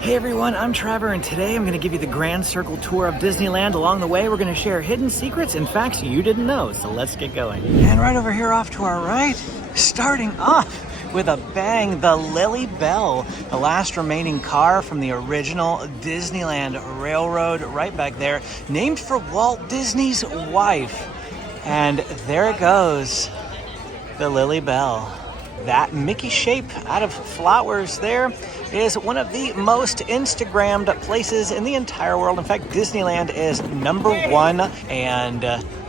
Hey everyone, I'm Trevor, and today I'm going to give you the Grand Circle tour of Disneyland. Along the way, we're going to share hidden secrets and facts you didn't know, so let's get going. And right over here off to our right, starting off with a bang, the Lily Bell, the last remaining car from the original Disneyland Railroad, right back there, named for Walt Disney's wife. And there it goes, the Lily Bell. That Mickey shape out of flowers there is one of the most Instagrammed places in the entire world. In fact, Disneyland is #1, and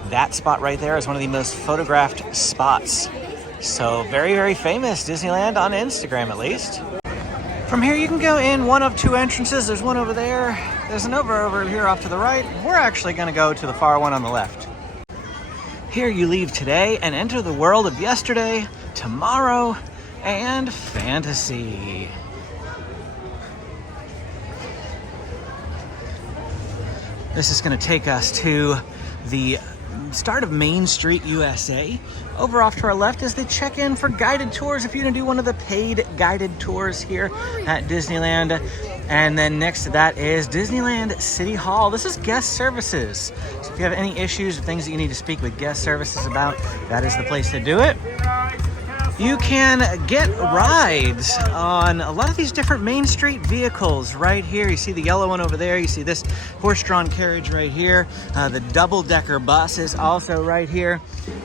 that spot right there is one of the most photographed spots. So very, very famous Disneyland on Instagram, at least. From here, you can go in one of two entrances. There's one over there. There's another over here off to the right. We're actually going to go to the far one on the left. Here you leave today and enter the world of yesterday, tomorrow, and fantasy. This is going to take us to the start of Main Street, USA. Over off to our left is the check-in for guided tours if you're going to do one of the paid guided tours here at Disneyland. And then next to that is Disneyland City Hall. This is guest services. So if you have any issues or things that you need to speak with guest services about, that is the place to do it. You can get rides on a lot of these different Main Street vehicles right here. You see the yellow one over there. You see this horse-drawn carriage right here. The double-decker bus is also right here.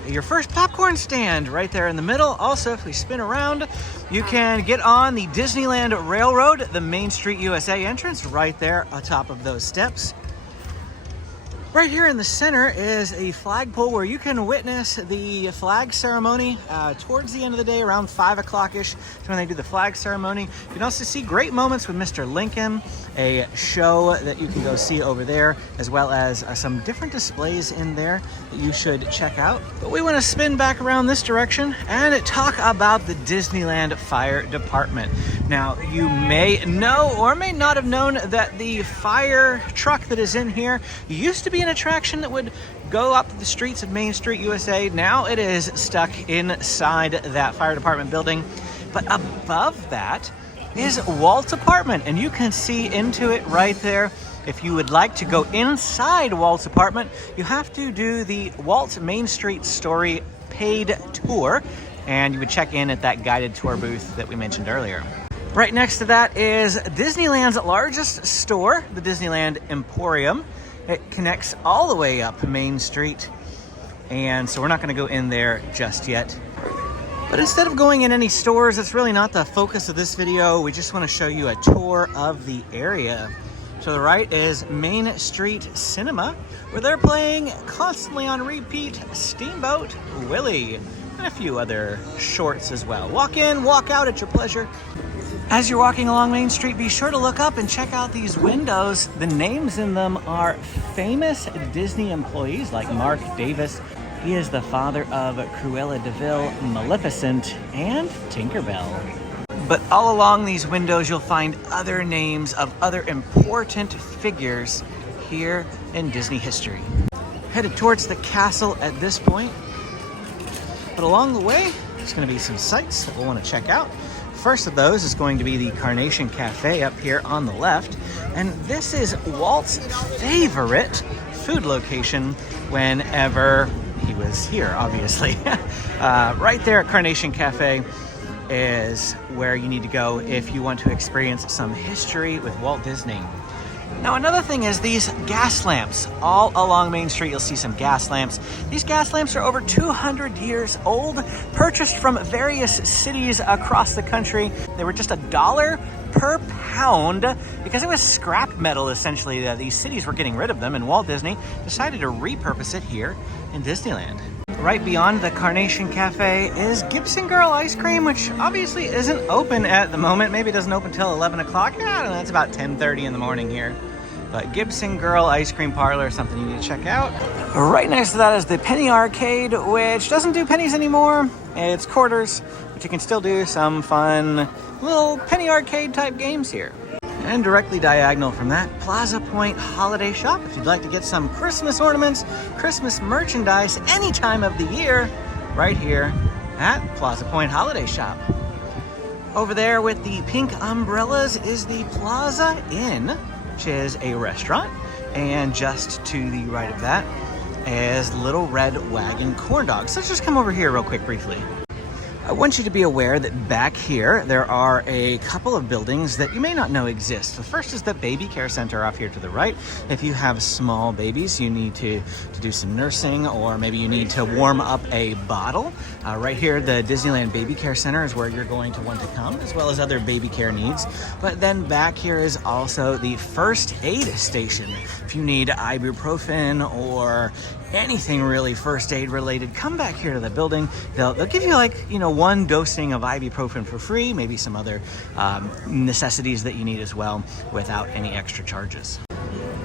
Your first popcorn stand right there in the middle. Also, if we spin around, you can get on the Disneyland Railroad, the Main Street USA entrance right there atop of those steps. Right here in the center is a flagpole where you can witness the flag ceremony towards the end of the day, around 5 o'clock-ish is when they do the flag ceremony. You can also see great moments with Mr. Lincoln, a show that you can go see over there, as well as some different displays in there that you should check out. But we want to spin back around this direction and talk about the Disneyland Fire Department. Now, you may know or may not have known that the fire truck that is in here used to be an attraction that would go up the streets of Main Street, USA. Now it is stuck inside that fire department building. But above that is Walt's apartment, and you can see into it right there. If you would like to go inside Walt's apartment, you have to do the Walt Main Street Story paid tour, and you would check in at that guided tour booth that we mentioned earlier. Right next to that is Disneyland's largest store, the Disneyland Emporium. It connects all the way up Main Street, and so we're not going to go in there just yet. But instead of going in any stores, it's really not the focus of this video. We just want to show you a tour of the area. To the right is Main Street Cinema, where they're playing constantly on repeat Steamboat Willie and a few other shorts as well. Walk in, walk out at your pleasure. As you're walking along Main Street, be sure to look up and check out these windows. The names in them are famous Disney employees like Mark Davis. He is the father of Cruella de Vil, Maleficent, and Tinkerbell. But all along these windows, you'll find other names of other important figures here in Disney history. Headed towards the castle at this point. But along the way, there's going to be some sights that we'll want to check out. First of those is going to be the Carnation Cafe up here on the left. And this is Walt's favorite food location whenever he was here, obviously. Right there at Carnation Cafe is where you need to go if you want to experience some history with Walt Disney. Now, another thing is these gas lamps. All along Main Street, you'll see some gas lamps. These gas lamps are over 200 years old, purchased from various cities across the country. They were just $1 per pound because it was scrap metal, essentially. These cities were getting rid of them, and Walt Disney decided to repurpose it here in Disneyland. Right beyond the Carnation Cafe is Gibson Girl Ice Cream, which obviously isn't open at the moment. Maybe it doesn't open until 11 o'clock. I don't know, it's about 10:30 in the morning here. But Gibson Girl Ice Cream Parlor is something you need to check out. Right next to that is the Penny Arcade, which doesn't do pennies anymore. It's quarters, but you can still do some fun little penny arcade type games here. And directly diagonal from that, Plaza Point Holiday Shop. If you'd like to get some Christmas ornaments, Christmas merchandise any time of the year, right here at Plaza Point Holiday Shop. Over there with the pink umbrellas is the Plaza Inn, which is a restaurant. And just to the right of that is Little Red Wagon Corn Dogs. So let's just come over here real quick briefly. I want you to be aware that back here, there are a couple of buildings that you may not know exist. The first is the Baby Care Center off here to the right. If you have small babies, you need to do some nursing, or maybe you need to warm up a bottle. Right here, the Disneyland Baby Care Center is where you're going to want to come, as well as other baby care needs. But then back here is also the first aid station. If you need ibuprofen or anything really first aid related, come back here to the building. They'll give you, like, you know, one dosing of ibuprofen for free, maybe some other necessities that you need as well without any extra charges.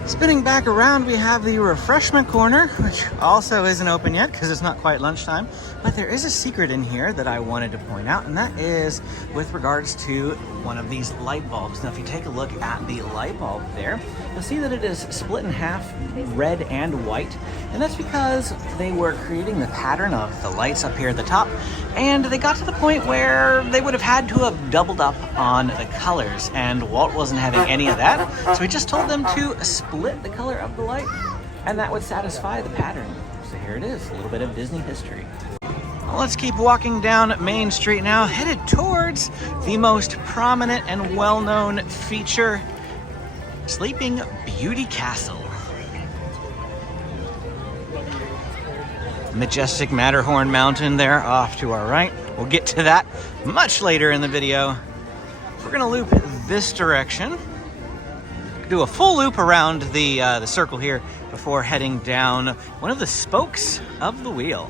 Spinning back around, we have the refreshment corner, which also isn't open yet because it's not quite lunchtime. But there is a secret in here that I wanted to point out, and that is with regards to one of these light bulbs. Now, if you take a look at the light bulb there, you'll see that it is split in half, red and white. And that's because they were creating the pattern of the lights up here at the top, and they got to the point where they would have had to have doubled up on the colors, and Walt wasn't having any of that. So he just told them to split the color of the light, and that would satisfy the pattern. So here it is, a little bit of Disney history. Well, let's keep walking down Main Street now, headed towards the most prominent and well-known feature, Sleeping Beauty Castle. Majestic Matterhorn Mountain there off to our right. We'll get to that much later in the video. We're gonna loop this direction, do a full loop around the circle here before heading down one of the spokes of the wheel.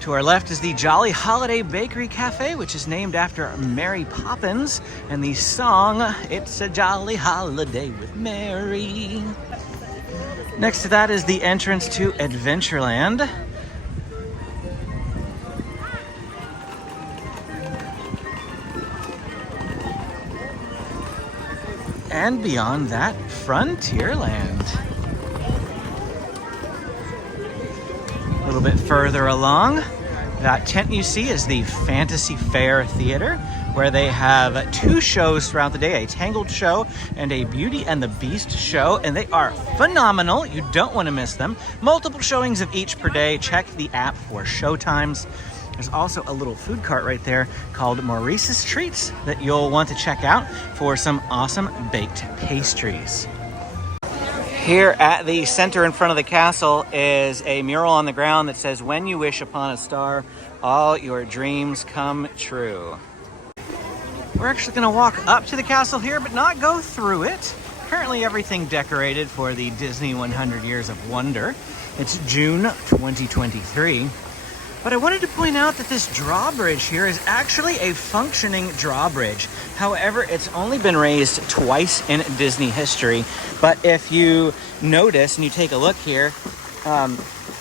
To our left is the Jolly Holiday Bakery Cafe, which is named after Mary Poppins and the song, "It's a Jolly Holiday with Mary." Next to that is the entrance to Adventureland. And beyond that, Frontierland. A little bit further along, that tent you see is the Fantasy Fair Theater, where they have two shows throughout the day, a Tangled show and a Beauty and the Beast show, and they are phenomenal. You don't want to miss them. Multiple showings of each per day. Check the app for show times. There's also a little food cart right there called Maurice's Treats that you'll want to check out for some awesome baked pastries. Here at the center in front of the castle is a mural on the ground that says, "When you wish upon a star, all your dreams come true." We're actually going to walk up to the castle here, but not go through it. Currently everything decorated for the Disney 100 Years of Wonder. It's June 2023. But I wanted to point out that this drawbridge here is actually a functioning drawbridge. However, it's only been raised twice in Disney history. But if you notice and you take a look here,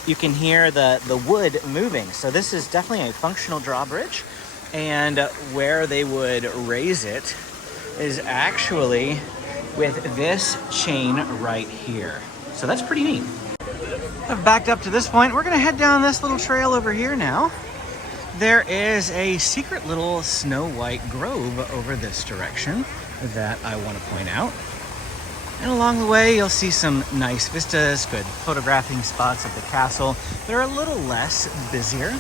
you can hear the wood moving. So this is definitely a functional drawbridge. And where they would raise it is actually with this chain right here. So that's pretty neat. I've backed up to this point. We're gonna head down this little trail over here now. There is a secret little Snow White grove over this direction that I want to point out. And along the way, you'll see some nice vistas, good photographing spots of the castle. They're a little less busier.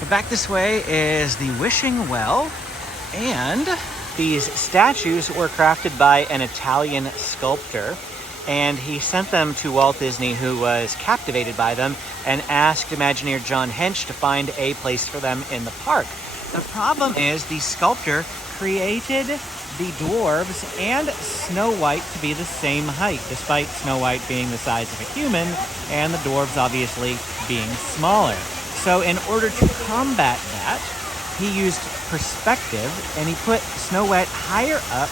But back this way is the Wishing Well, and these statues were crafted by an Italian sculptor, and he sent them to Walt Disney, who was captivated by them and asked Imagineer John Hench to find a place for them in the park. The problem is the sculptor created the dwarves and Snow White to be the same height, despite Snow White being the size of a human and the dwarves obviously being smaller. So in order to combat that, he used perspective, and he put Snow White higher up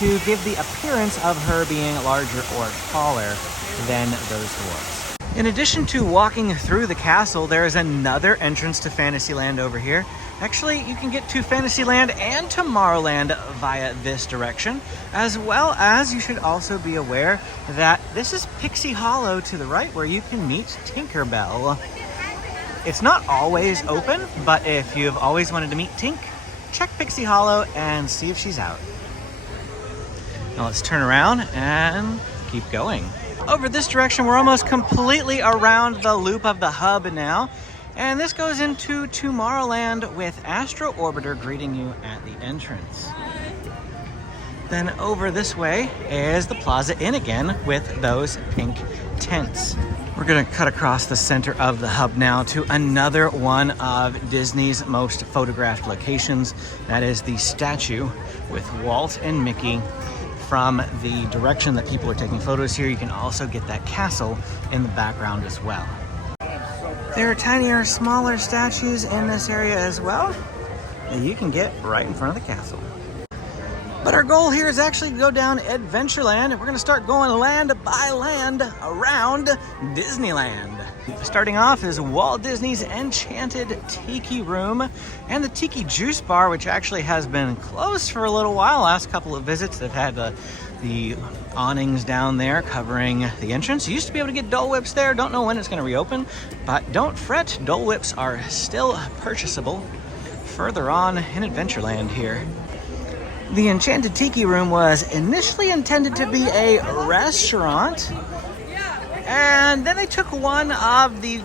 to give the appearance of her being larger or taller than those dwarves. In addition to walking through the castle, there is another entrance to Fantasyland over here. Actually, you can get to Fantasyland and Tomorrowland via this direction, as well as you should also be aware that this is Pixie Hollow to the right, where you can meet Tinkerbell. It's not always open, but if you've always wanted to meet Tink, check Pixie Hollow and see if she's out. Now let's turn around and keep going. Over this direction, we're almost completely around the loop of the hub now. And this goes into Tomorrowland with Astro Orbiter greeting you at the entrance. Then over this way is the Plaza Inn again with those pink tents. We're gonna cut across the center of the hub now to another one of Disney's most photographed locations. That is the statue with Walt and Mickey. From the direction that people are taking photos here, you can also get that castle in the background as well. There are tinier, smaller statues in this area as well that you can get right in front of the castle. But our goal here is actually to go down Adventureland, and we're going to start going land by land around Disneyland. Starting off is Walt Disney's Enchanted Tiki Room and the Tiki Juice Bar, which actually has been closed for a little while. Last couple of visits, they've had the awnings down there covering the entrance. You used to be able to get Dole Whips there. Don't know when it's going to reopen, but don't fret. Dole Whips are still purchasable further on in Adventureland here. The Enchanted Tiki Room was initially intended to be a restaurant, and then they took one of the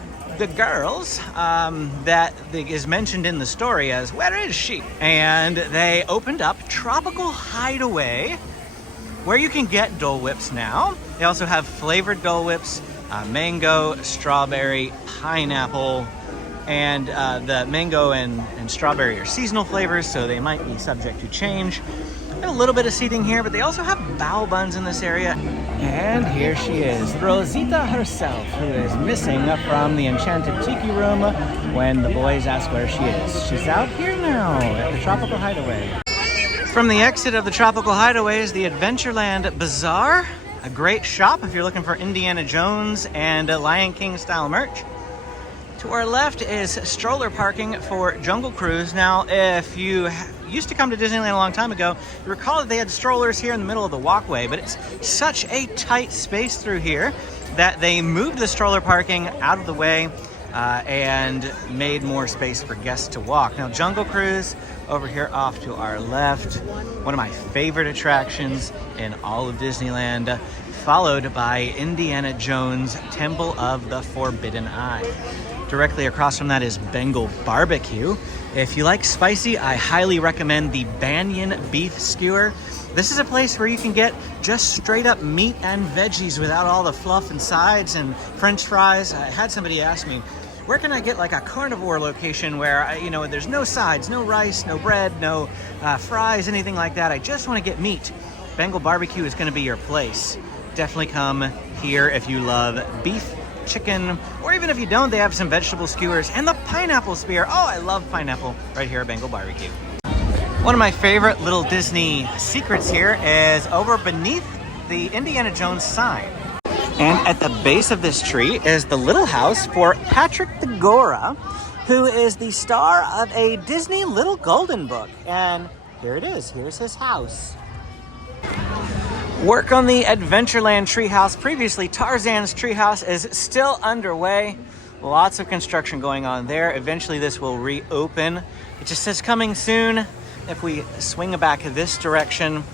girls that is mentioned in the story as, where is she? And they opened up Tropical Hideaway, where you can get Dole Whips now. They also have flavored Dole Whips, mango, strawberry, pineapple, and the mango and strawberry are seasonal flavors, so they might be subject to change. They have a little bit of seating here, but they also have bao buns in this area. And here she is, Rosita herself, who is missing from the Enchanted Tiki Room when the boys ask where she is. She's out here now at the Tropical Hideaway. From the exit of the Tropical Hideaway is the Adventureland Bazaar, a great shop if you're looking for Indiana Jones and Lion King style merch. To our left is stroller parking for Jungle Cruise. Now, if you used to come to Disneyland a long time ago, you recall that they had strollers here in the middle of the walkway, but it's such a tight space through here that they moved the stroller parking out of the way and made more space for guests to walk. Now, Jungle Cruise over here off to our left, one of my favorite attractions in all of Disneyland, followed by Indiana Jones Temple of the Forbidden Eye. Directly across from that is Bengal Barbecue. If you like spicy, I highly recommend the Banyan Beef Skewer. This is a place where you can get just straight up meat and veggies without all the fluff and sides and French fries. I had somebody ask me, where can I get like a carnivore location where, there's no sides, no rice, no bread, no fries, anything like that. I just want to get meat. Bengal Barbecue is going to be your place. Definitely come here if you love beef, chicken, or even if you don't, they have some vegetable skewers and the pineapple spear. Oh, I love pineapple right here at Bengal Barbecue. One of my favorite little Disney secrets here is over beneath the Indiana Jones sign. And at the base of this tree is the little house for Patrick the Gora, who is the star of a Disney Little Golden Book. And here it is. Here's his house. Work on the Adventureland treehouse, previously Tarzan's treehouse, is still underway. Lots of construction going on there. Eventually this will reopen. It just says coming soon. If we swing back this direction,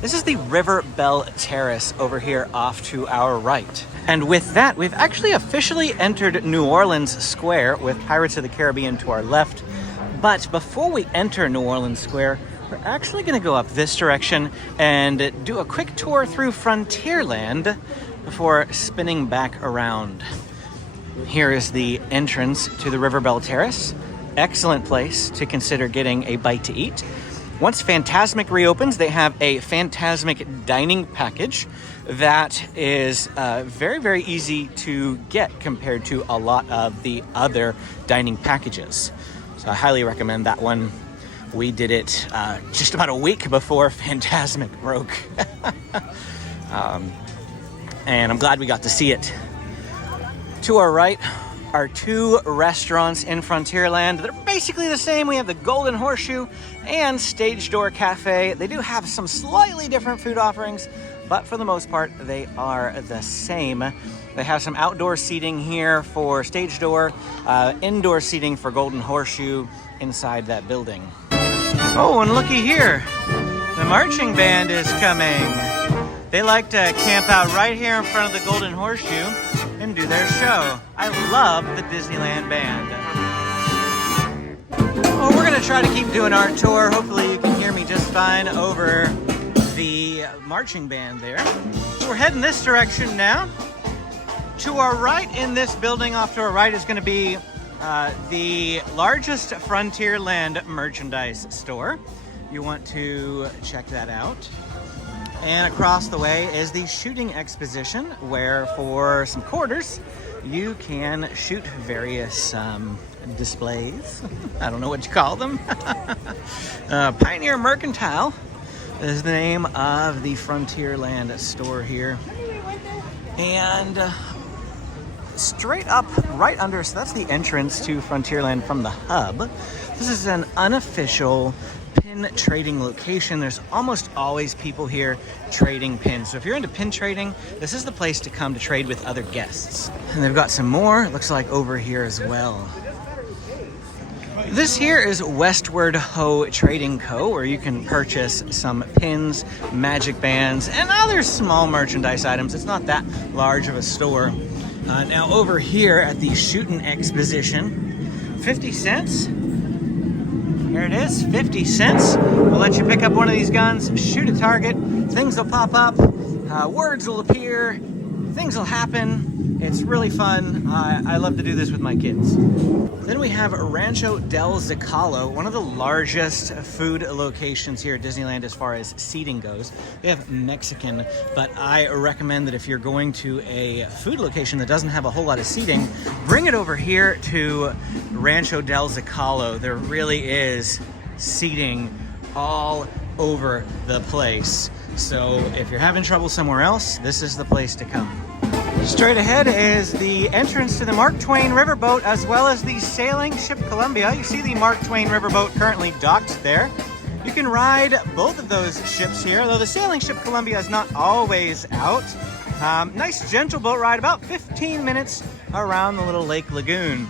this is the River Bell Terrace over here off to our right. And with that, we've actually officially entered New Orleans Square with Pirates of the Caribbean to our left. But before we enter New Orleans Square, we're actually going to go up this direction and do a quick tour through Frontierland before spinning back around. Here is the entrance to the River Bell Terrace. Excellent place to consider getting a bite to eat. Once Fantasmic reopens, they have a Fantasmic dining package that is very, very easy to get compared to a lot of the other dining packages. So I highly recommend that one. We did it just about a week before Fantasmic broke. And I'm glad we got to see it. To our right, are two restaurants in Frontierland that are basically the same. We have the Golden Horseshoe and Stage Door Cafe. They do have some slightly different food offerings, but for the most part, they are the same. They have some outdoor seating here for Stage Door, indoor seating for Golden Horseshoe inside that building. Oh, and looky here, the marching band is coming. They like to camp out right here in front of the Golden Horseshoe and do their show. I love the Disneyland band. Well, we're gonna try to keep doing our tour. Hopefully you can hear me just fine over the marching band there. So we're heading this direction now. To our right in this building, off to our right, is gonna be the largest Frontierland merchandise store. You want to check that out. And across the way is the shooting exposition, where for some quarters, you can shoot various displays. I don't know what you call them. Pioneer Mercantile is the name of the Frontierland store here. And straight up right under, so that's the entrance to Frontierland from the hub. This is an unofficial pin trading location. There's almost always people here trading pins. So if you're into pin trading, this is the place to come to trade with other guests. And they've got some more, it looks like over here as well. This here is Westward Ho Trading Co., where you can purchase some pins, magic bands, and other small merchandise items. It's not that large of a store. Now over here at the shooting exposition, 50 cents. Here it is, 50 cents. We'll let you pick up one of these guns, shoot a target, things will pop up, words will appear, things will happen. It's really fun. I love to do this with my kids. Then we have Rancho del Zocalo, one of the largest food locations here at Disneyland as far as seating goes. They have Mexican, but I recommend that if you're going to a food location that doesn't have a whole lot of seating, bring it over here to Rancho del Zocalo. There really is seating all over the place. So if you're having trouble somewhere else, this is the place to come. Straight ahead is the entrance to the Mark Twain Riverboat, as well as the sailing ship Columbia. You see the Mark Twain Riverboat currently docked there. You can ride both of those ships here, though the sailing ship Columbia is not always out. Nice gentle boat ride, about 15 minutes around the little lake lagoon.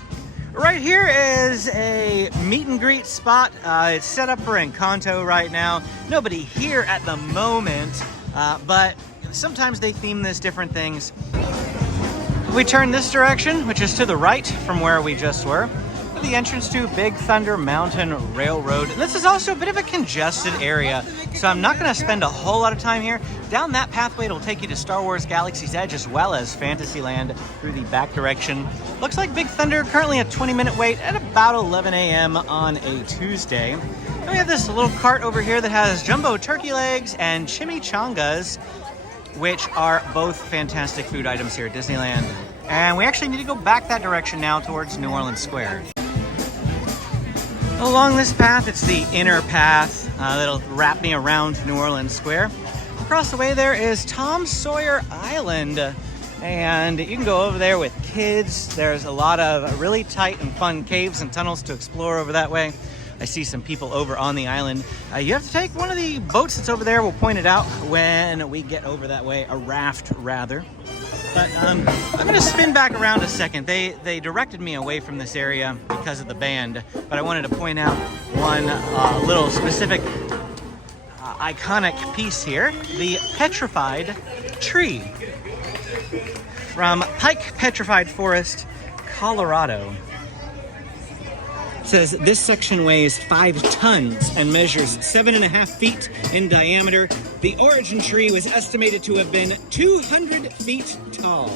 Right here is a meet and greet spot. It's set up for Encanto right now. Nobody here at the moment, but sometimes they theme this different things. We turn this direction, which is to the right from where we just were, to the entrance to Big Thunder Mountain Railroad. And this is also a bit of a congested area, so I'm not going to spend a whole lot of time here. Down that pathway, it'll take you to Star Wars Galaxy's Edge as well as Fantasyland through the back direction. Looks like Big Thunder currently a 20-minute wait at about 11 a.m. on a Tuesday. And we have this little cart over here that has jumbo turkey legs and chimichangas, which are both fantastic food items here at Disneyland. And we actually need to go back that direction now towards New Orleans Square. Along this path, it's the inner path that'll wrap me around New Orleans Square. Across the way there is Tom Sawyer Island, and you can go over there with kids. There's a lot of really tight and fun caves and tunnels to explore over that way. I see some people over on the island. You have to take one of the boats that's over there. We'll point it out when we get over that way, a raft rather. But I'm gonna spin back around a second. They directed me away from this area because of the band, but I wanted to point out one little specific iconic piece here, the petrified tree from Pike Petrified Forest, Colorado. It says this section weighs 5 tons and measures 7.5 feet in diameter. The origin tree was estimated to have been 200 feet tall.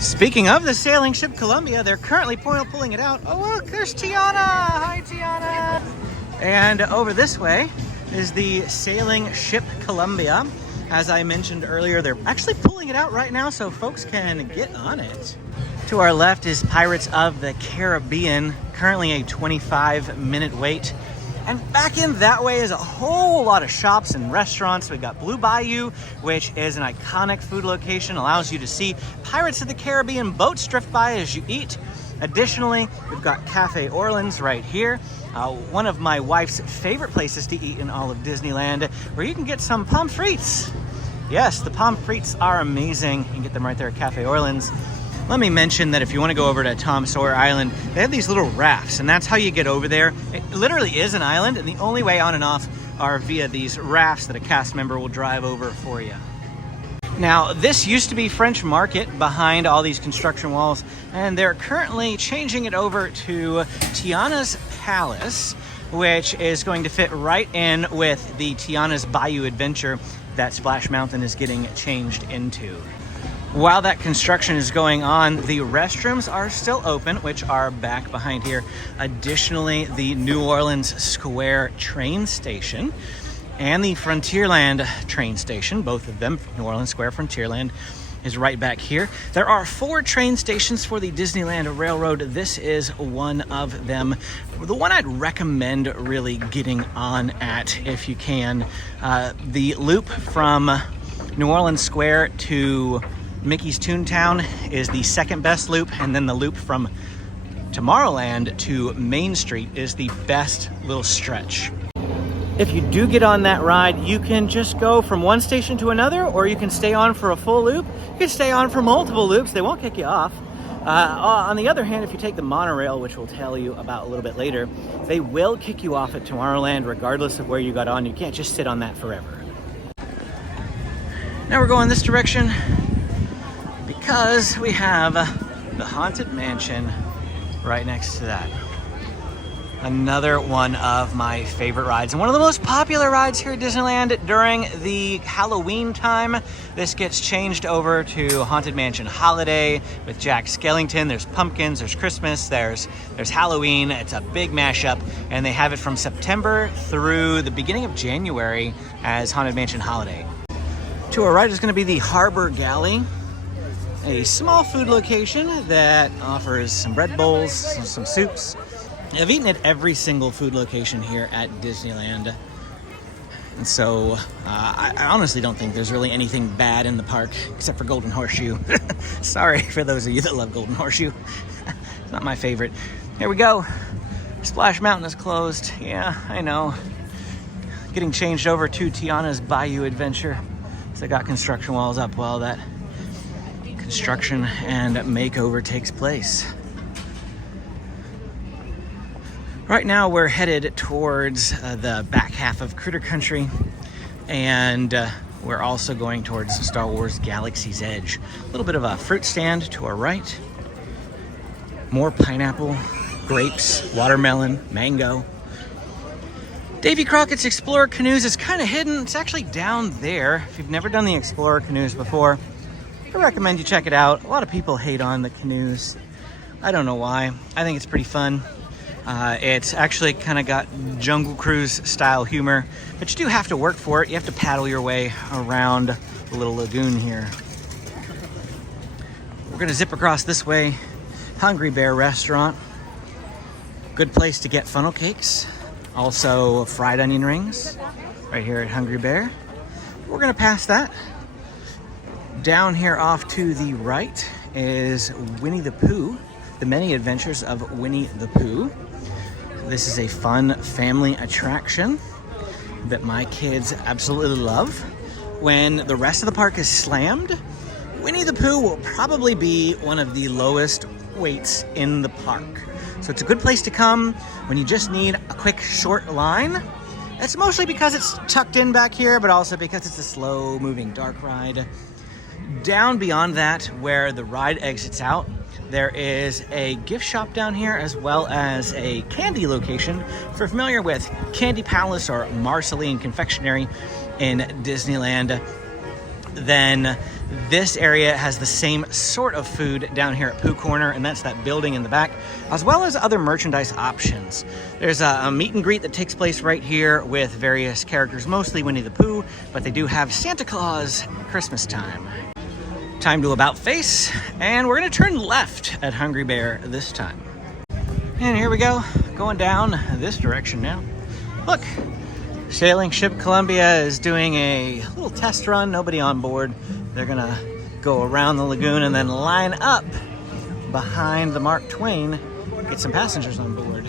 Speaking of the sailing ship Columbia, they're currently pulling it out. Oh look, there's Tiana! Hi Tiana! And over this way is the sailing ship Columbia. As I mentioned earlier, they're actually pulling it out right now so folks can get on it. To our left is Pirates of the Caribbean, currently a 25-minute wait. And back in that way is a whole lot of shops and restaurants. We've got Blue Bayou, which is an iconic food location, allows you to see Pirates of the Caribbean boats drift by as you eat. Additionally, we've got Cafe Orleans right here, one of my wife's favorite places to eat in all of Disneyland, where you can get some pommes frites. Yes, the pommes frites are amazing. You can get them right there at Cafe Orleans. Let me mention that if you want to go over to Tom Sawyer Island, they have these little rafts, and that's how you get over there. It literally is an island, and the only way on and off are via these rafts that a cast member will drive over for you. Now, this used to be French Market behind all these construction walls, and they're currently changing it over to Tiana's Palace, which is going to fit right in with the Tiana's Bayou Adventure that Splash Mountain is getting changed into. While that construction is going on, the restrooms are still open, which are back behind here. Additionally, the New Orleans Square train station and the Frontierland train station, both of them, New Orleans Square, Frontierland, is right back here. There are 4 train stations for the Disneyland Railroad. This is one of them. The one I'd recommend really getting on at if you can. The loop from New Orleans Square to Mickey's Toontown is the second best loop, and then the loop from Tomorrowland to Main Street is the best little stretch. If you do get on that ride, you can just go from one station to another, or you can stay on for a full loop. You can stay on for multiple loops. They won't kick you off. On the other hand, if you take the monorail, which we'll tell you about a little bit later, they will kick you off at Tomorrowland regardless of where you got on. You can't just sit on that forever. Now we're going this direction because we have the Haunted Mansion right next to that. Another one of my favorite rides, and one of the most popular rides here at Disneyland during the Halloween time. This gets changed over to Haunted Mansion Holiday with Jack Skellington. There's pumpkins, there's Christmas, there's Halloween. It's a big mashup, and they have it from September through the beginning of January as Haunted Mansion Holiday. To our right is going to be the Harbor Galley, a small food location that offers some bread bowls, some soups. I've eaten at every single food location here at Disneyland, and so I honestly don't think there's really anything bad in the park except for Golden Horseshoe. Sorry for those of you that love Golden Horseshoe. It's not my favorite. Here we go. Splash Mountain is closed. Yeah, I know. Getting changed over to Tiana's Bayou Adventure. So they got construction walls up while that construction and makeover takes place. Right now we're headed towards the back half of Critter Country, and we're also going towards Star Wars Galaxy's Edge. A little bit of a fruit stand to our right. More pineapple, grapes, watermelon, mango. Davy Crockett's Explorer Canoes is kind of hidden. It's actually down there. If you've never done the Explorer Canoes before, I recommend you check it out. A lot of people hate on the canoes. I don't know why. I think it's pretty fun. It's actually kind of got Jungle Cruise style humor, but you do have to work for it. You have to paddle your way around the little lagoon here. We're gonna zip across this way. Hungry Bear Restaurant. Good place to get funnel cakes. Also fried onion rings right here at Hungry Bear. We're gonna pass that. Down here off to the right is Winnie the Pooh, the many adventures of Winnie the Pooh. This is a fun family attraction that my kids absolutely love. When the rest of the park is slammed, Winnie the Pooh will probably be one of the lowest waits in the park. So it's a good place to come when you just need a quick short line. It's mostly because it's tucked in back here, but also because it's a slow moving dark ride. Down beyond that, where the ride exits out, there is a gift shop down here, as well as a candy location. If you're familiar with Candy Palace or Marceline Confectionery in Disneyland, then this area has the same sort of food down here at Pooh Corner, and that's that building in the back, as well as other merchandise options. There's a meet and greet that takes place right here with various characters, mostly Winnie the Pooh, but they do have Santa Claus Christmas time. Time to about face, and we're gonna turn left at Hungry Bear this time. And here we go, going down this direction now. Look, sailing ship Columbia is doing a little test run, nobody on board. They're gonna go around the lagoon and then line up behind the Mark Twain, get some passengers on board.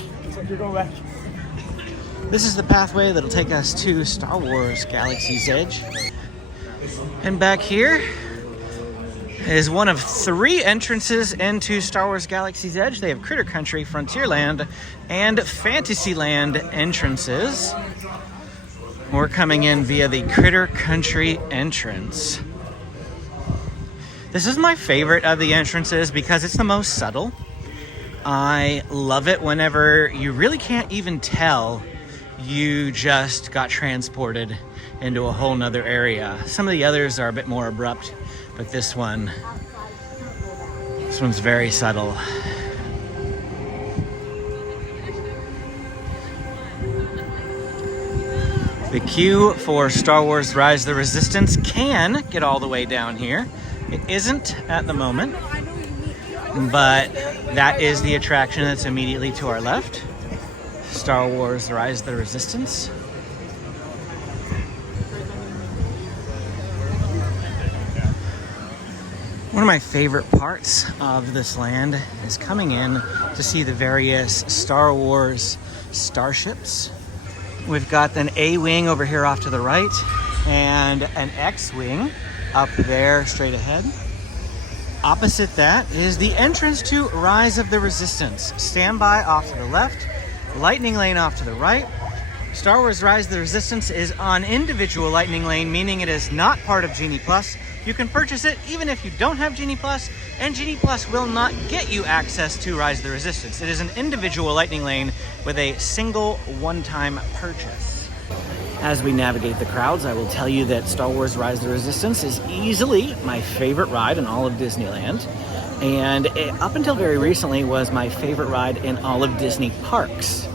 This is the pathway that'll take us to Star Wars Galaxy's Edge. And back here is one of 3 entrances into Star Wars Galaxy's Edge. They have Critter Country, Frontierland, and Fantasyland entrances. We're coming in via the Critter Country entrance. This is my favorite of the entrances because it's the most subtle. I love it whenever you really can't even tell you just got transported into a whole nother area. Some of the others are a bit more abrupt, but this one's very subtle. The queue for Star Wars Rise of the Resistance can get all the way down here. It isn't at the moment, but that is the attraction that's immediately to our left. Star Wars Rise of the Resistance. One of my favorite parts of this land is coming in to see the various Star Wars starships. We've got an A-wing over here off to the right and an X-wing up there straight ahead. Opposite that is the entrance to Rise of the Resistance. Standby off to the left, Lightning Lane off to the right. Star Wars Rise of the Resistance is on individual Lightning Lane, meaning it is not part of Genie Plus. You can purchase it even if you don't have Genie Plus, and Genie Plus will not get you access to Rise of the Resistance. It is an individual Lightning Lane with a single one-time purchase. As we navigate the crowds, I will tell you that Star Wars Rise of the Resistance is easily my favorite ride in all of Disneyland. And up until very recently was my favorite ride in all of Disney parks.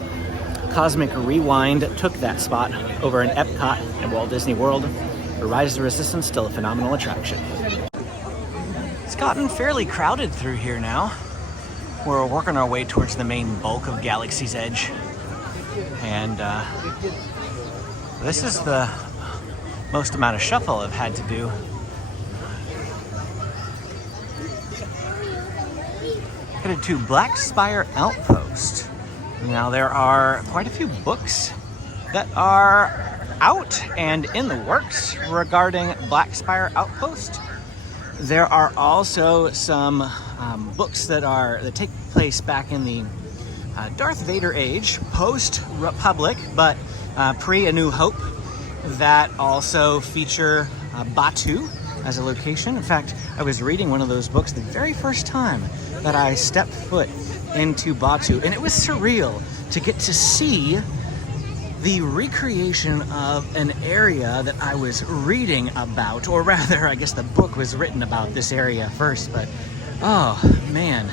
Cosmic Rewind took that spot over in Epcot and Walt Disney World. But Rise of the Resistance, still a phenomenal attraction. It's gotten fairly crowded through here now. We're working our way towards the main bulk of Galaxy's Edge. And this is the most amount of shuffle I've had to do. Headed to Black Spire Outpost. Now there are quite a few books that are out and in the works regarding Black Spire Outpost. There are also some books that take place back in the Darth Vader age, post-Republic, but pre-A New Hope, that also feature Batuu as a location. In fact, I was reading one of those books the very first time that I stepped foot into Batuu, and it was surreal to get to see the recreation of an area that I was reading about, or rather, I guess the book was written about this area first, but oh man,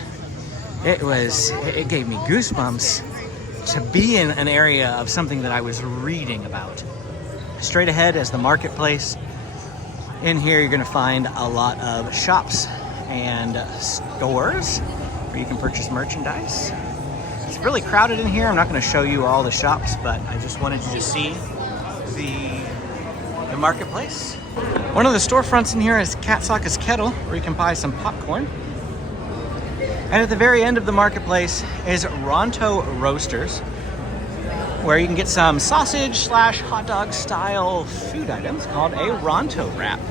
it gave me goosebumps to be in an area of something that I was reading about. Straight ahead is the marketplace. In here, you're gonna find a lot of shops and stores where you can purchase merchandise. It's really crowded in here. I'm not going to show you all the shops, but I just wanted you to see the marketplace. One of the storefronts in here is Katsaka's Kettle, where you can buy some popcorn. And at the very end of the marketplace is Ronto Roasters, where you can get some sausage / hot dog style food items called a Ronto wrap.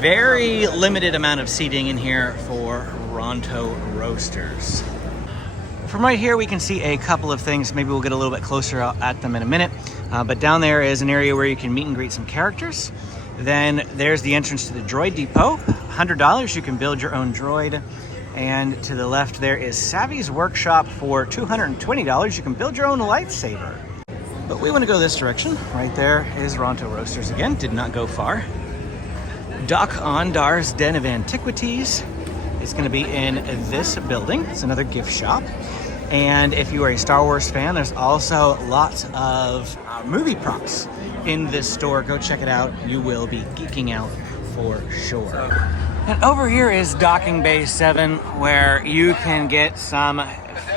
Very limited amount of seating in here for Ronto Roasters. From right here, we can see a couple of things. Maybe we'll get a little bit closer at them in a minute. But down there is an area where you can meet and greet some characters. Then there's the entrance to the Droid Depot. $100, you can build your own droid. And to the left, there is Savvy's Workshop for $220. You can build your own lightsaber. But we want to go this direction. Right there is Ronto Roasters again. Did not go far. Doc Ondar's Den of Antiquities is going to be in this building. It's another gift shop. And if you are a Star Wars fan, there's also lots of movie props in this store. Go check it out. You will be geeking out for sure. And over here is Docking Bay 7, where you can get some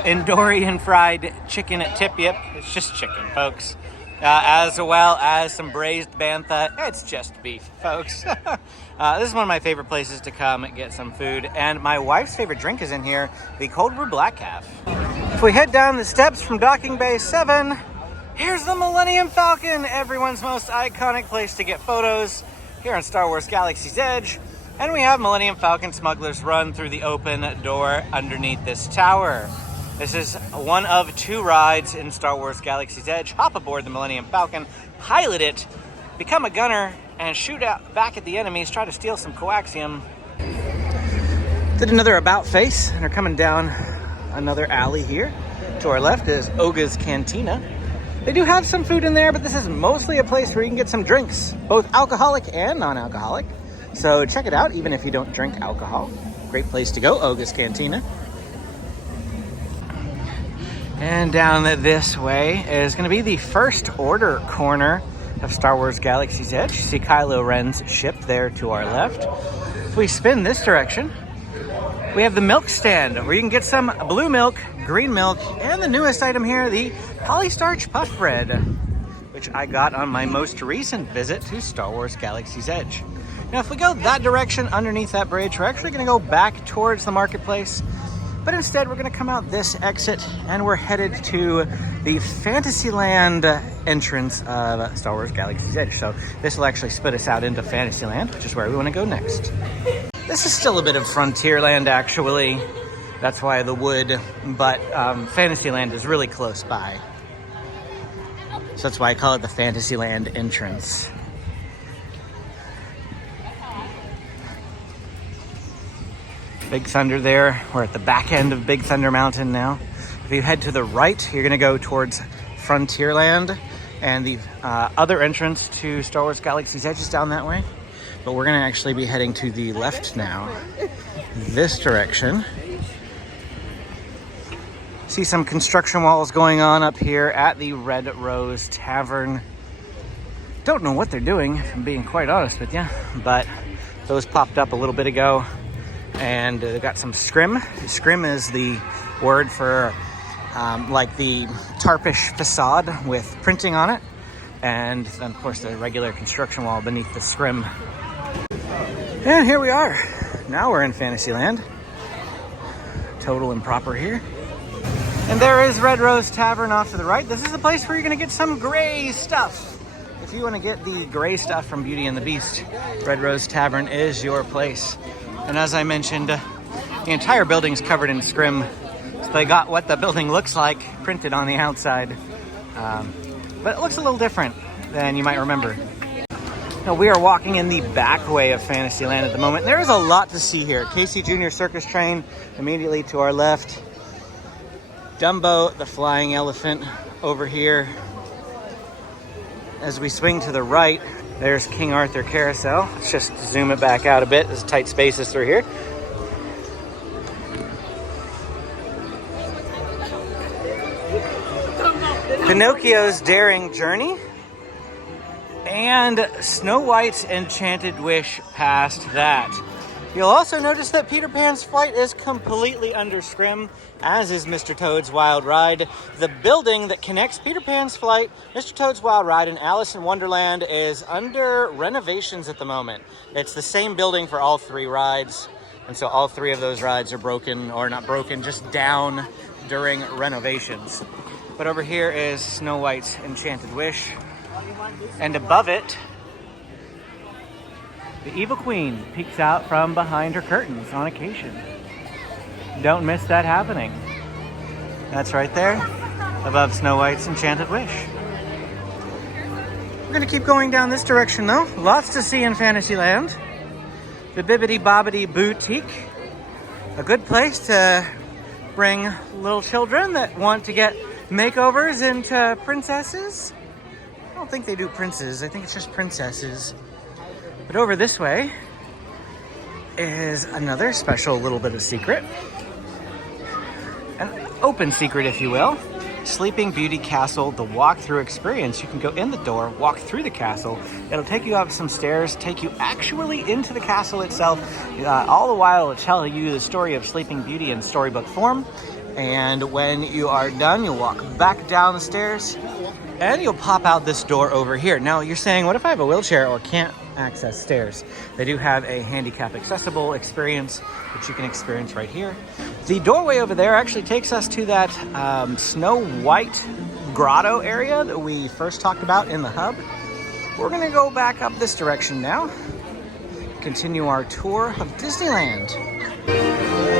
Endorian fried chicken at Tip Yip. It's just chicken, folks. As well as some braised bantha. It's just beef, folks. This is one of my favorite places to come get some food. And my wife's favorite drink is in here, the Cold Brew Black Calf. If we head down the steps from Docking Bay 7, here's the Millennium Falcon, everyone's most iconic place to get photos here on Star Wars Galaxy's Edge. And we have Millennium Falcon Smuggler's Run through the open door underneath this tower. This is one of 2 rides in Star Wars Galaxy's Edge. Hop aboard the Millennium Falcon, pilot it, become a gunner, and shoot out back at the enemies, try to steal some coaxium. Did another about face, and are coming down another alley here. To our left is Oga's Cantina. They do have some food in there, but this is mostly a place where you can get some drinks, both alcoholic and non-alcoholic. So check it out, even if you don't drink alcohol. Great place to go, Oga's Cantina. And down this way is going to be the First Order corner of Star Wars Galaxy's Edge. You see Kylo Ren's ship there to our left. If we spin this direction, we have the milk stand where you can get some blue milk, green milk, and the newest item here, the polystarch puff bread, which I got on my most recent visit to Star Wars Galaxy's Edge. Now, if we go that direction underneath that bridge, we're actually going to go back towards the marketplace, but instead we're going to come out this exit and we're headed to the Fantasyland entrance of Star Wars Galaxy's Edge. So this will actually split us out into Fantasyland, which is where we want to go next. This is still a bit of Frontierland, actually. That's why the wood, but Fantasyland is really close by. So that's why I call it the Fantasyland entrance. Big Thunder there. We're at the back end of Big Thunder Mountain now. If you head to the right, you're going to go towards Frontierland, and the other entrance to Star Wars Galaxy's Edge is down that way. But we're going to actually be heading to the left now, this direction. See some construction walls going on up here at the Red Rose Tavern. Don't know what they're doing, if I'm being quite honest with you, but those popped up a little bit ago. And they've got some scrim. Scrim is the word for like the tarpish facade with printing on it. And then, of course, the regular construction wall beneath the scrim. And here we are. Now we're in Fantasyland. Total improper here. And there is Red Rose Tavern off to the right. This is the place where you're going to get some gray stuff. If you want to get the gray stuff from Beauty and the Beast, Red Rose Tavern is your place. And as I mentioned, the entire building's covered in scrim. So they got what the building looks like printed on the outside. But it looks a little different than you might remember. Now, we are walking in the back way of Fantasyland at the moment. There is a lot to see here. Casey Jr. Circus Train immediately to our left. Dumbo, the flying elephant, over here. As we swing to the right, there's King Arthur Carousel. Let's just zoom it back out a bit. There's tight spaces through here. Pinocchio's Daring Journey. And Snow White's Enchanted Wish past that. You'll also notice that Peter Pan's Flight is completely under scrim, as is Mr. Toad's Wild Ride. The building that connects Peter Pan's Flight, Mr. Toad's Wild Ride, and Alice in Wonderland is under renovations at the moment. It's the same building for all 3 rides, and so all 3 of those rides are broken, or not broken, just down during renovations. But over here is Snow White's Enchanted Wish, and above it, the Evil Queen peeks out from behind her curtains on occasion. Don't miss that happening. That's right there, above Snow White's Enchanted Wish. We're gonna keep going down this direction though. Lots to see in Fantasyland. The Bibbidi Bobbidi Boutique. A good place to bring little children that want to get makeovers into princesses. I don't think they do princes, I think it's just princesses. But over this way is another special little bit of secret. An open secret, if you will. Sleeping Beauty Castle, the walkthrough experience. You can go in the door, walk through the castle. It'll take you up some stairs, take you actually into the castle itself. All the while it'll tell you the story of Sleeping Beauty in storybook form. And when you are done, you'll walk back down the stairs and you'll pop out this door over here. Now you're saying, what if I have a wheelchair or can't access stairs? They do have a handicap accessible experience, which you can experience right here. The doorway over there actually takes us to that Snow White grotto area that we first talked about in the hub. We're gonna go back up this direction now, continue our tour of Disneyland.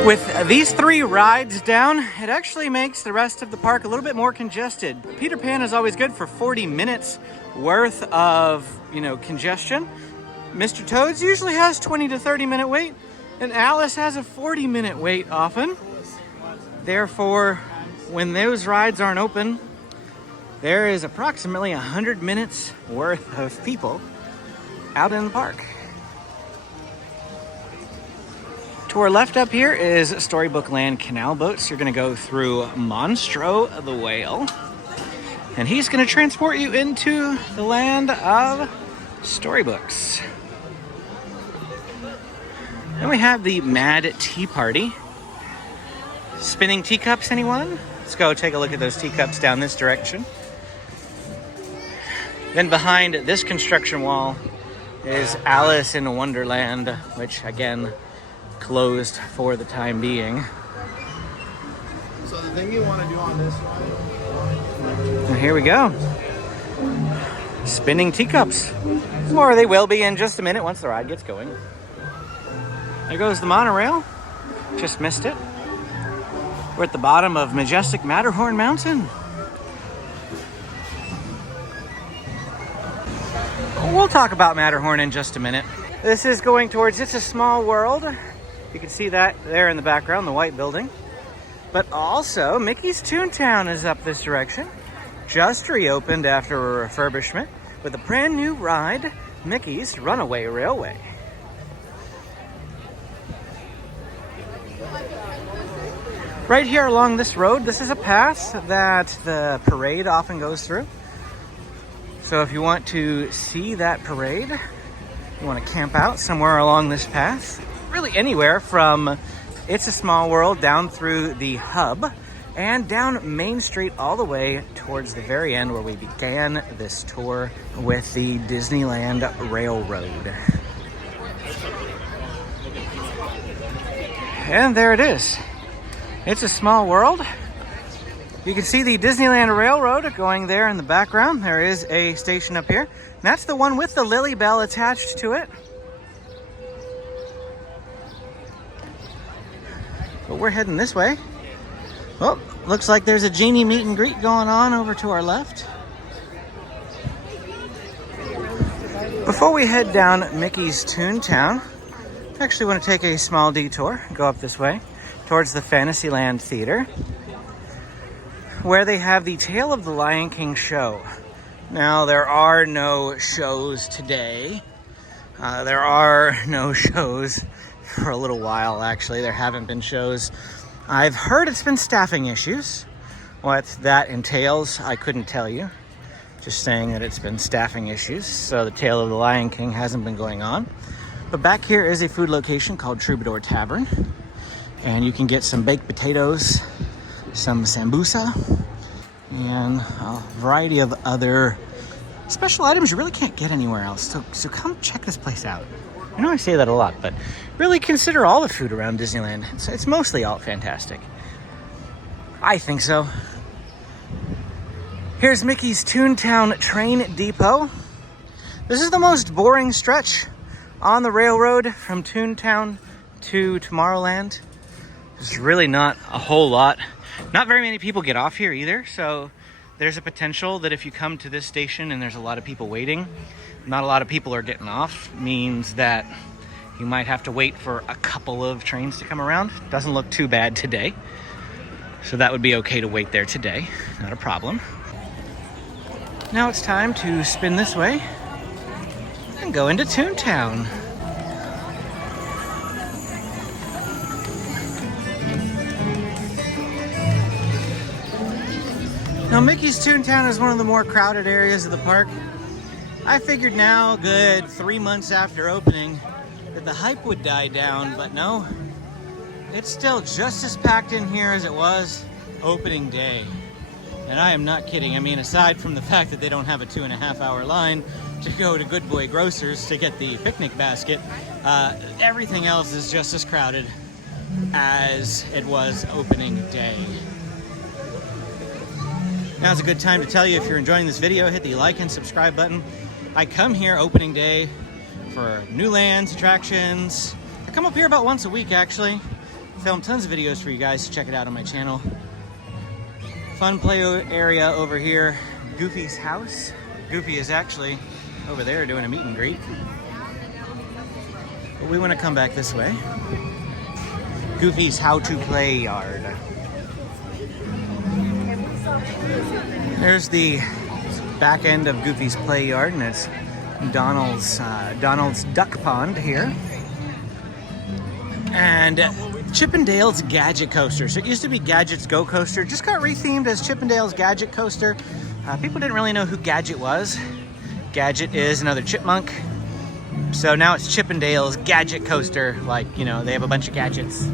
With these 3 rides down, it actually makes the rest of the park a little bit more congested. Peter Pan is always good for 40 minutes worth of, congestion. Mr. Toad's usually has 20 to 30 minute wait, and Alice has a 40-minute wait often. Therefore, when those rides aren't open, there is approximately 100 minutes worth of people out in the park. To our left up here is Storybook Land canal boats. You're going to go through Monstro the whale, and he's going to transport you into the land of storybooks. Then we have the Mad Tea Party. Spinning teacups, anyone? Let's go take a look at those teacups down this direction. Then behind this construction wall is Alice in Wonderland, which again, closed for the time being. So the thing you want to do on this ride... And here we go. Spinning teacups. Or they will be in just a minute once the ride gets going. There goes the monorail. Just missed it. We're at the bottom of majestic Matterhorn Mountain. We'll talk about Matterhorn in just a minute. This is going towards It's a Small World. You can see that there in the background, the white building. But also, Mickey's Toontown is up this direction. Just reopened after a refurbishment with a brand new ride, Mickey's Runaway Railway. Right here along this road, this is a path that the parade often goes through. So if you want to see that parade, you want to camp out somewhere along this path, really anywhere from It's a Small World down through the hub and down Main Street all the way towards the very end where we began this tour with the Disneyland Railroad. And there it is. It's a Small World. You can see the Disneyland Railroad going there in the background. There is a station up here. And that's the one with the Lily Bell attached to it. But we're heading this way. Well, looks like there's a Genie meet and greet going on over to our left. Before we head down Mickey's Toontown, I actually want to take a small detour, go up this way, towards the Fantasyland Theater, where they have the Tale of the Lion King show. Now, there are no shows today. There are no shows for a little while, actually. There haven't been shows. I've heard it's been staffing issues. What that entails, I couldn't tell you. Just saying that it's been staffing issues. So the Tale of the Lion King hasn't been going on. But back here is a food location called Troubadour Tavern. And you can get some baked potatoes, some sambusa, and a variety of other special items you really can't get anywhere else. So come check this place out. I know I say that a lot, but really consider all the food around Disneyland. It's mostly all fantastic. I think so. Here's Mickey's Toontown Train Depot. This is the most boring stretch on the railroad from Toontown to Tomorrowland. There's really not a whole lot. Not very many people get off here either, so there's a potential that if you come to this station and there's a lot of people waiting, not a lot of people are getting off, means that you might have to wait for a couple of trains to come around. Doesn't look too bad today, so that would be okay to wait there today, not a problem. Now it's time to spin this way and go into Toontown. Now, Mickey's Toontown is one of the more crowded areas of the park. I figured now, good 3 months after opening, that the hype would die down, but no. It's still just as packed in here as it was opening day. And I am not kidding. I mean, aside from the fact that they don't have a 2.5-hour line to go to Good Boy Grocers to get the picnic basket, everything else is just as crowded as it was opening day. Now's a good time to tell you, if you're enjoying this video, hit the like and subscribe button. I come here opening day for new lands, attractions. I come up here about once a week, actually. Film tons of videos for you guys to check it out on my channel. Fun play area over here, Goofy's house. Goofy is actually over there doing a meet and greet. But we want to come back this way. Goofy's how to play yard. There's the back end of Goofy's play yard, and it's Donald's duck pond here. And Chip 'n Dale's Gadget Coaster. So it used to be Gadget's Go Coaster, just got rethemed as Chip 'n Dale's Gadget Coaster. People didn't really know who Gadget was. Gadget is another chipmunk. So now it's Chip 'n Dale's Gadget Coaster. Like, you know, they have a bunch of gadgets.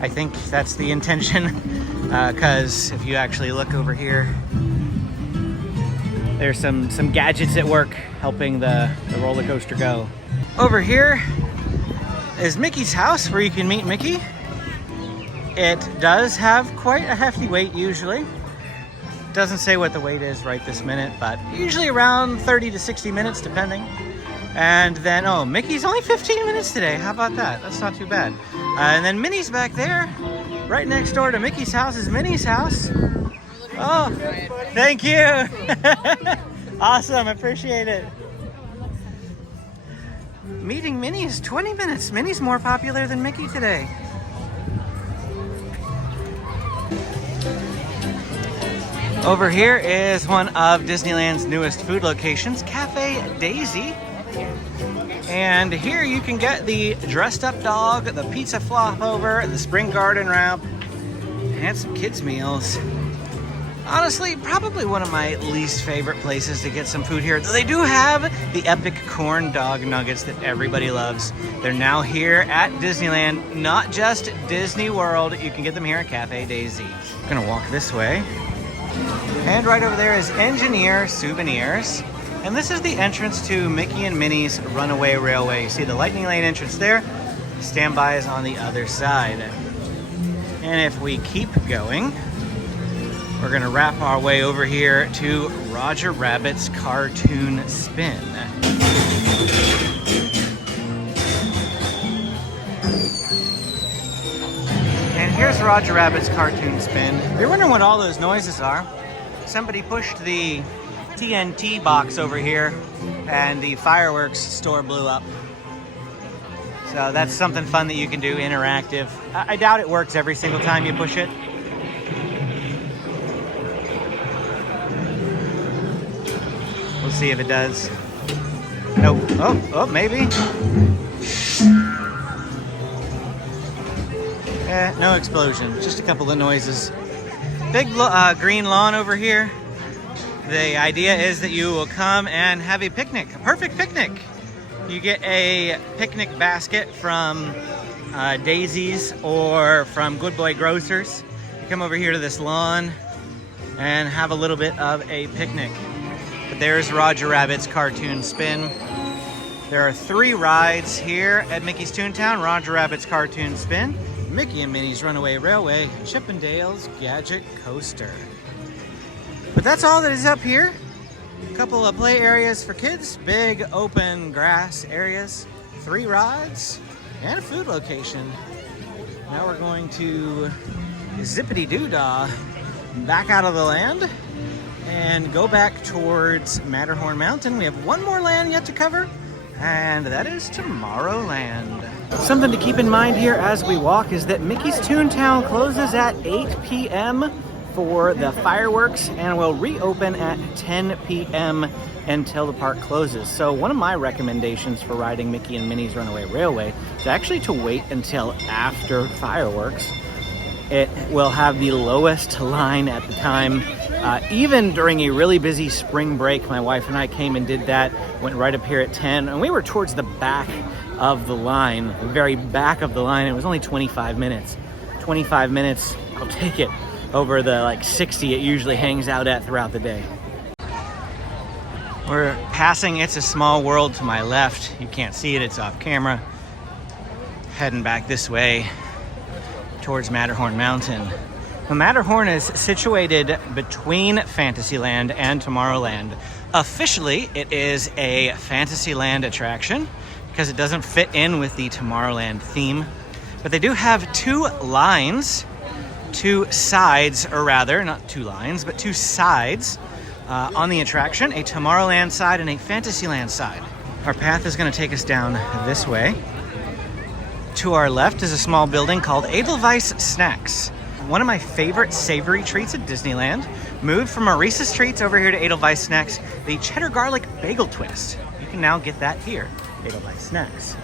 I think that's the intention, because if you actually look over here, there's some gadgets at work helping the roller coaster go. Over here is Mickey's house, where you can meet Mickey. It does have quite a hefty wait usually. Doesn't say what the wait is right this minute, but usually around 30 to 60 minutes depending. And then, oh, Mickey's only 15 minutes today. How about that? That's not too bad. And then Minnie's back there. Right next door to Mickey's house is Minnie's house. Oh, thank you. Awesome, appreciate it. Meeting Minnie is 20 minutes. Minnie's more popular than Mickey today. Over here is one of Disneyland's newest food locations, Cafe Daisy. And here you can get the dressed up dog, the pizza flop over, the spring garden wrap, and some kids meals. Honestly, probably one of my least favorite places to get some food here. They do have the epic corn dog nuggets that everybody loves. They're now here at Disneyland, not just Disney World. You can get them here at Cafe Daisy. I'm gonna walk this way. And right over there is Engineer Souvenirs. And this is the entrance to Mickey and Minnie's Runaway Railway. You see the Lightning Lane entrance there. Standby is on the other side. And if we keep going, we're gonna wrap our way over here to Roger Rabbit's Cartoon Spin. And here's Roger Rabbit's Cartoon Spin. If you're wondering what all those noises are, somebody pushed the TNT box over here and the fireworks store blew up. So that's something fun that you can do, interactive. I doubt it works every single time you push it. We'll see if it does. Nope. Oh, maybe. No explosion, just a couple of noises. Big green lawn over here. The idea is that you will come and have a picnic, a perfect picnic. You get a picnic basket from Daisy's or from Good Boy Grocers. You come over here to this lawn and have a little bit of a picnic. But there's Roger Rabbit's Cartoon Spin. There are 3 rides here at Mickey's Toontown: Roger Rabbit's Cartoon Spin, Mickey and Minnie's Runaway Railway, and Chip 'n Dale's Gadget Coaster. But that's all that is up here. A couple of play areas for kids, big open grass areas, 3 rides, and a food location. Now we're going to zippity-doo-dah back out of the land and go back towards Matterhorn Mountain. We have one more land yet to cover, and that is Tomorrowland. Something to keep in mind here as we walk is that Mickey's Toontown closes at 8 p.m. for the fireworks and will reopen at 10 p.m. until the park closes. So one of my recommendations for riding Mickey and Minnie's Runaway Railway is actually to wait until after fireworks. It will have the lowest line at the time Even during a really busy spring break, my wife and I came and did that, went right up here at 10, and we were towards the back of the line, the very back of the line. It was only 25 minutes. 25 minutes, I'll take it, over the like 60 it usually hangs out at throughout the day. We're passing It's a Small World to my left. You can't see it, it's off camera. Heading back this way towards Matterhorn Mountain. The Matterhorn is situated between Fantasyland and Tomorrowland. Officially, it is a Fantasyland attraction because it doesn't fit in with the Tomorrowland theme. But they do have two lines, two sides, or rather, not two lines, but two sides on the attraction, a Tomorrowland side and a Fantasyland side. Our path is going to take us down this way. To our left is a small building called Edelweiss Snacks. One of my favorite savory treats at Disneyland. Moved from Maurice's Treats over here to Edelweiss Snacks, the cheddar garlic bagel twist. You can now get that here, Edelweiss Snacks.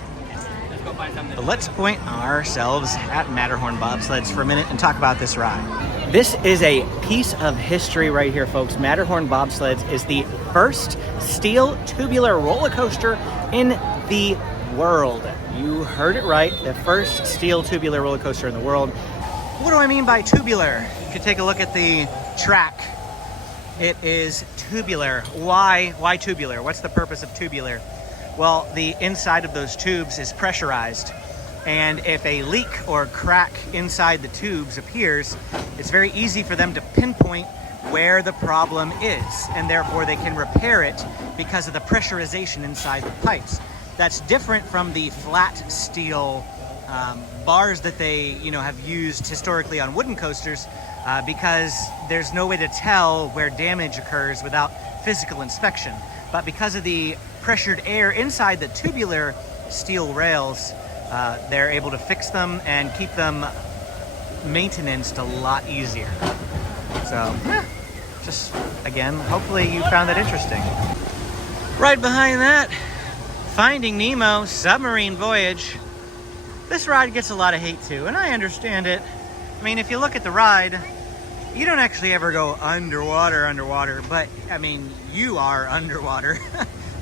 But let's point ourselves at Matterhorn bobsleds for a minute and talk about this ride. This is a piece of history right here, folks. Matterhorn bobsleds is the first steel tubular roller coaster in the world. You heard it right, the first steel tubular roller coaster in the world. What do I mean by tubular? You can take a look at the track. It is tubular. Why tubular? What's the purpose of tubular? Well, the inside of those tubes is pressurized. And if a leak or crack inside the tubes appears, it's very easy for them to pinpoint where the problem is. And therefore they can repair it because of the pressurization inside the pipes. That's different from the flat steel bars that they, have used historically on wooden coasters because there's no way to tell where damage occurs without physical inspection. But because of the pressured air inside the tubular steel rails, they're able to fix them and keep them maintained a lot easier. So, just again, hopefully you found that interesting. Right behind that, Finding Nemo Submarine Voyage. This ride gets a lot of hate too, and I understand it. I mean, if you look at the ride, you don't actually ever go underwater, but I mean, you are underwater.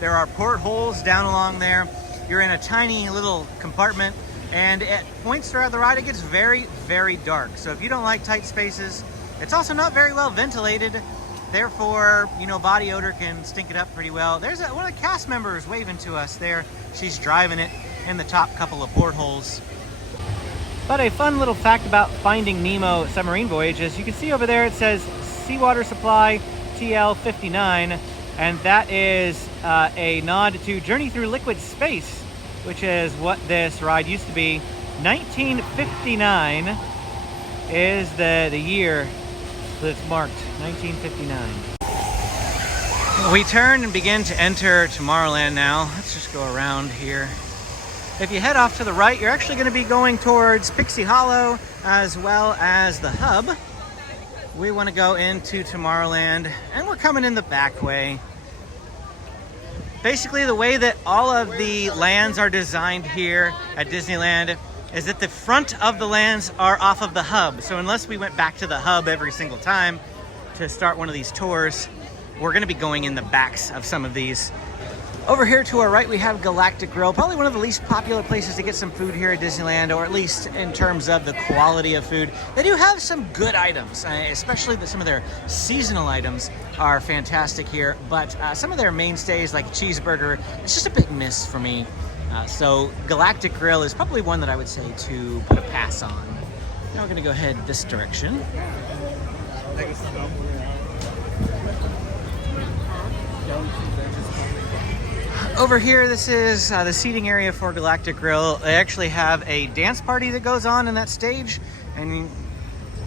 There are portholes down along there. You're in a tiny little compartment, and at points throughout the ride, it gets very, very dark. So if you don't like tight spaces, it's also not very well ventilated. Therefore, body odor can stink it up pretty well. There's one of the cast members waving to us there. She's driving it in the top couple of portholes. But a fun little fact about Finding Nemo Submarine Voyage is you can see over there it says Seawater Supply TL59, and that is a nod to Journey Through Liquid Space, which is what this ride used to be. 1959 is the year that it's marked, 1959. We turn and begin to enter Tomorrowland now. Let's just go around here. If you head off to the right, you're actually going to be going towards Pixie Hollow as well as the hub. We want to go into Tomorrowland, and we're coming in the back way. Basically, the way that all of the lands are designed here at Disneyland is that the front of the lands are off of the hub. So unless we went back to the hub every single time to start one of these tours, we're going to be going in the backs of some of these. Over here to our right, we have Galactic Grill, probably one of the least popular places to get some food here at Disneyland, or at least in terms of the quality of food. They do have some good items, especially some of their seasonal items are fantastic here, but some of their mainstays like cheeseburger, it's just a big miss for me. So Galactic Grill is probably one that I would say to put a pass on. Now we're going to go ahead this direction. Over here, this is the seating area for Galactic Grill. They actually have a dance party that goes on in that stage, and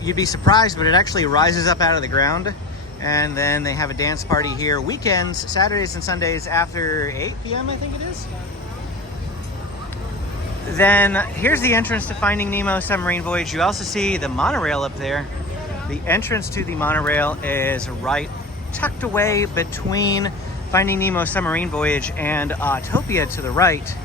you'd be surprised, but it actually rises up out of the ground. And then they have a dance party here weekends, Saturdays and Sundays after 8 p.m. I think it is. Then here's the entrance to Finding Nemo Submarine Voyage. You also see the monorail up there. The entrance to the monorail is right tucked away between Finding Nemo Submarine Voyage and Autopia to the right.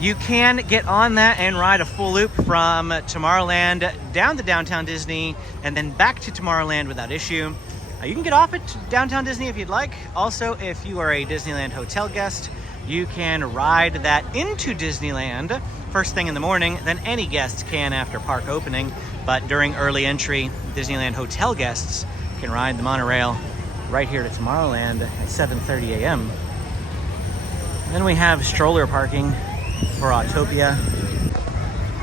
You can get on that and ride a full loop from Tomorrowland down to Downtown Disney and then back to Tomorrowland without issue. You can get off at Downtown Disney if you'd like. Also, if you are a Disneyland hotel guest, you can ride that into Disneyland first thing in the morning. Then any guests can after park opening. But during early entry, Disneyland hotel guests can ride the monorail right here to Tomorrowland at 7:30 a.m. Then we have stroller parking for Autopia.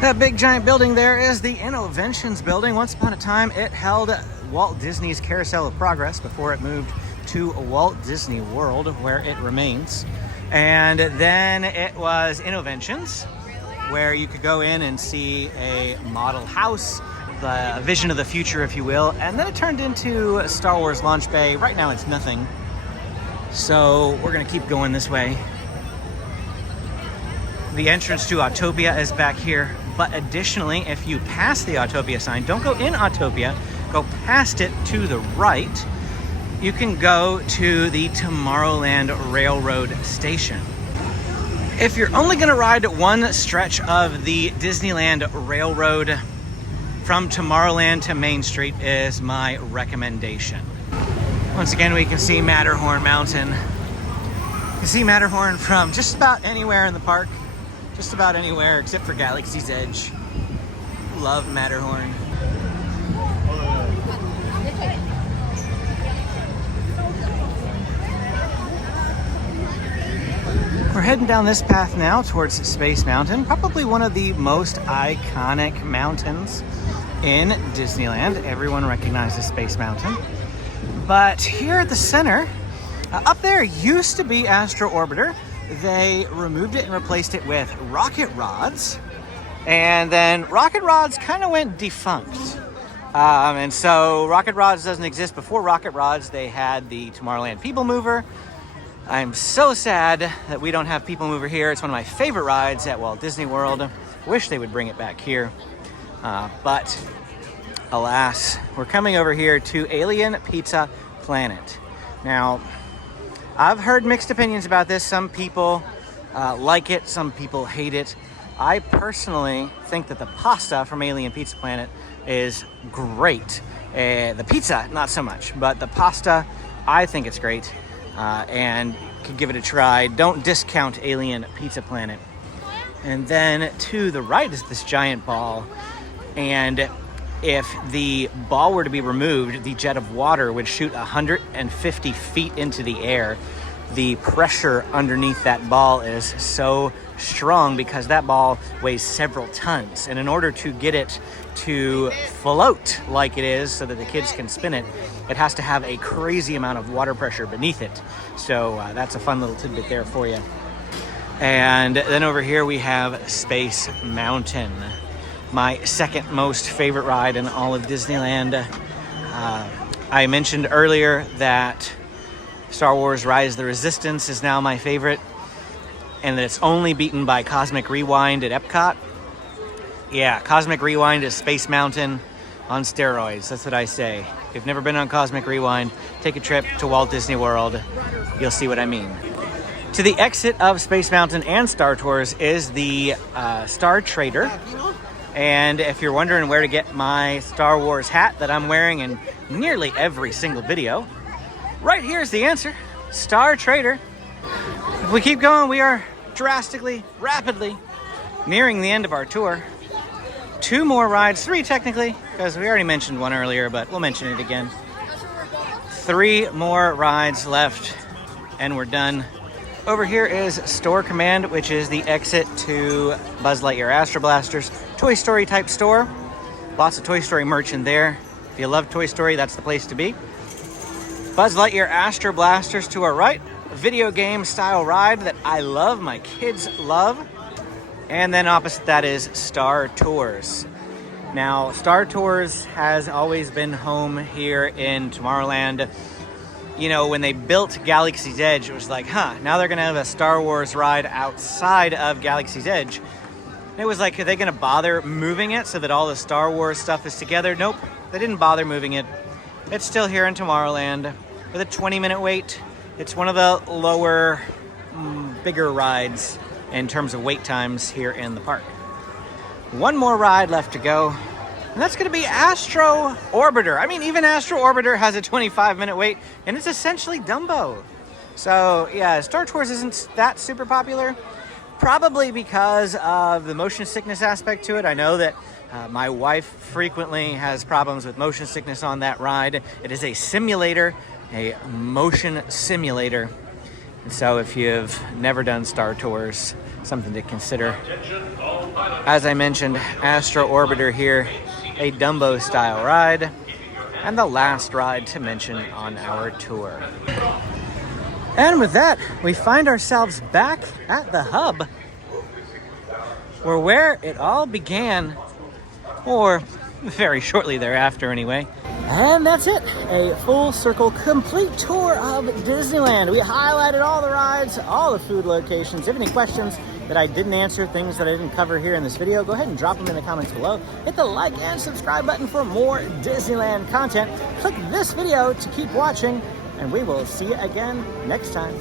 That big giant building there is the Innoventions building. Once upon a time, it held Walt Disney's Carousel of Progress before it moved to Walt Disney World, where it remains. And then it was Innoventions, where you could go in and see a model house, the vision of the future, if you will. And then it turned into a Star Wars Launch Bay. Right now it's nothing. So we're gonna keep going this way. The entrance to Autopia is back here, but additionally, if you pass the Autopia sign, don't go in Autopia, go past it to the right, you can go to the Tomorrowland Railroad Station. If you're only gonna ride one stretch of the Disneyland Railroad, from Tomorrowland to Main Street is my recommendation. Once again, we can see Matterhorn Mountain. You can see Matterhorn from just about anywhere in the park. Just about anywhere except for Galaxy's Edge. Love Matterhorn. We're heading down this path now towards Space Mountain, probably one of the most iconic mountains in Disneyland. Everyone recognizes Space Mountain. But here at the center, up there used to be Astro Orbiter. They removed it and replaced it with rocket rods. And then rocket rods kind of went defunct. And so rocket rods doesn't exist. Before rocket rods, they had the Tomorrowland People Mover. I'm so sad that we don't have People Mover here. It's one of my favorite rides at Walt Disney World. Wish they would bring it back here. But alas, we're coming over here to Alien Pizza Planet. Now, I've heard mixed opinions about this. Some people like it, some people hate it. I personally think that the pasta from Alien Pizza Planet is great. The pizza, not so much, but the pasta, I think it's great and could give it a try. Don't discount Alien Pizza Planet. And then to the right is this giant ball. And if the ball were to be removed, the jet of water would shoot 150 feet into the air. The pressure underneath that ball is so strong because that ball weighs several tons. And in order to get it to float like it is so that the kids can spin it, it has to have a crazy amount of water pressure beneath it. So that's a fun little tidbit there for you. And then over here we have Space Mountain. My second most favorite ride in all of Disneyland. I mentioned earlier that Star Wars Rise of the Resistance is now my favorite, and that it's only beaten by Cosmic Rewind at Epcot. Yeah, Cosmic Rewind is Space Mountain on steroids. That's what I say. If you've never been on Cosmic Rewind, take a trip to Walt Disney World. You'll see what I mean. To the exit of Space Mountain and Star Tours is the Star Trader. And if you're wondering where to get my Star Wars hat that I'm wearing in nearly every single video, right here's the answer, Star Trader. If we keep going, we are drastically, rapidly nearing the end of our tour. 2 more rides, 3 technically, because we already mentioned one earlier, but we'll mention it again. 3 more rides left, and we're done. Over here is Store Command, which is the exit to Buzz Lightyear Astro Blasters, Toy Story type store. Lots of Toy Story merch in there. If you love Toy Story, that's the place to be. Buzz Lightyear Astro Blasters to our right, a video game style ride that I love, my kids love. And then opposite that is Star Tours. Now, Star Tours has always been home here in Tomorrowland. You know, when they built Galaxy's Edge, it was like, now they're going to have a Star Wars ride outside of Galaxy's Edge. And it was like, are they going to bother moving it so that all the Star Wars stuff is together? Nope, they didn't bother moving it. It's still here in Tomorrowland with a 20-minute wait. It's one of the lower, bigger rides in terms of wait times here in the park. One more ride left to go, and that's going to be Astro Orbiter. I mean, even Astro Orbiter has a 25-minute wait, and it's essentially Dumbo. So yeah, Star Tours isn't that super popular, probably because of the motion sickness aspect to it. I know that my wife frequently has problems with motion sickness on that ride. It is a simulator, a motion simulator. And so if you've never done Star Tours, something to consider. As I mentioned, Astro Orbiter here, a Dumbo style ride, and the last ride to mention on our tour. And with that, we find ourselves back at the hub, where it all began, or very shortly thereafter anyway. And that's it, a full circle complete tour of Disneyland. We highlighted all the rides, all the food locations. If you have any questions that I didn't answer, things that I didn't cover here in this video, go ahead and drop them in the comments below. Hit the like and subscribe button for more Disneyland content. Click this video to keep watching, and we will see you again next time.